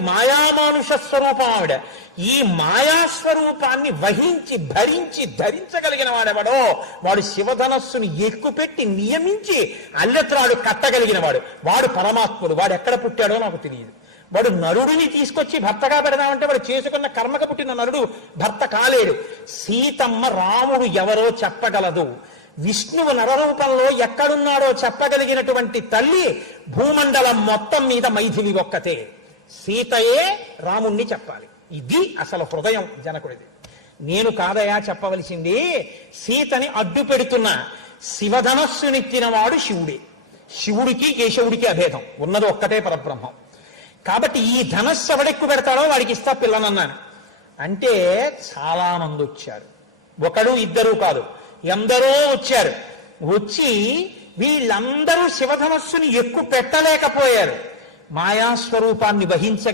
మాయామానుష స్వరూపం ఆవిడ. ఈ మాయాస్వరూపాన్ని వహించి భరించి ధరించగలిగిన వాడెవడో వాడు శివధనస్సుని ఎక్కుపెట్టి నియమించి అల్లెత్రాడు కట్టగలిగిన వాడు. వాడు పరమాత్ముడు. వాడు ఎక్కడ పుట్టాడో నాకు తెలియదు. వాడు నరుడిని తీసుకొచ్చి భర్తగా పెడదామంటే వాడు చేసుకున్న కర్మకు పుట్టిన నరుడు భర్త కాలేడు. సీతమ్మ రాముడు ఎవరో చెప్పగలదు. విష్ణువు నరరూపంలో ఎక్కడున్నాడో చెప్పగలిగినటువంటి తల్లి భూమండలం మొత్తం మీద మైథిలి ఒక్కతే. సీతయే రాముణ్ణి చెప్పాలి. ఇది అసలు హృదయం జనకుడిది. నేను కాదయా చెప్పవలసింది. సీతని అడ్డు పెడుతున్న శివధనస్సునిచ్చిన వాడు శివుడే. శివుడికి కేశవుడికి అభేదం ఉన్నది ఒక్కటే పరబ్రహ్మం. కాబట్టి ఈ ధనస్సు ఎవడెక్కు పెడతాడో వాడికి ఇస్తా పిల్లనన్నాను. అంటే చాలా మంది వచ్చారు. ఒకడు ఇద్దరు కాదు, ఎందరో వచ్చారు. వచ్చి వీళ్ళందరూ శివధనస్సుని ఎక్కువ పెట్టలేకపోయారు. మాయాస్వరూపాన్ని వహించగలిగి